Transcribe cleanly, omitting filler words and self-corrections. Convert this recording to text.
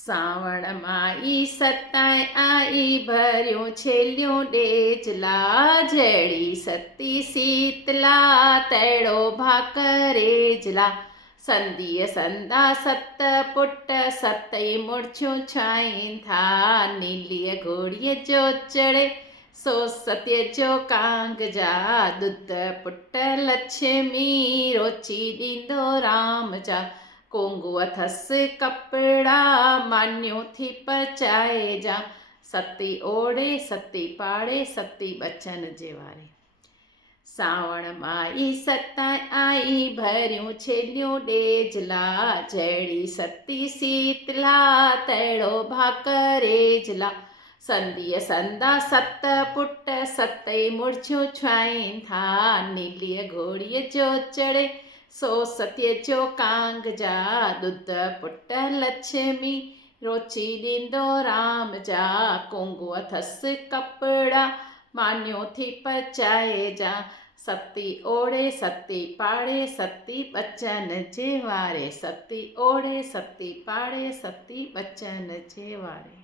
સાવણમાં ઈ સતાય આઈ ભર્યું છેલ્યું ડેજલા જડી સતી શીતલા તેડો ભાકરેજલા સંધિય સંદા સત પુટ્ટ સતઈ મૂર્છું છાઈ થા નીલીય ઘોડીએ જો ચડે સો સત્ય જો કાંગ જા દુધ પુટ્ટ લક્ષ્મી રોચી દીંદો રામ જા કોંગુआ थस कपड़ा मान्यो थी पचाए जा सती ओढ़े सती पाड़े सती बचन जेवारे सावण माई सताय आई भरियूं छेलियूं डेजला जड़ी सती शीतला तेड़ो भाकरेजला संधिय संदा सत पुट्ट सतई मूर्छियूं छाईं था नीलीय घोड़ीअ जो चढ़े सो सत्य जो कांग जा दुध पुट्ट लक्ष्मी रोची ॾींदो राम जा कोंगुआ थस कपड़ा मान्यो थी पचाए जा सती ओढ़े सती पाड़े सती बचन जे वारे सती ओढ़े सती पाड़े सती बचन जे वारे।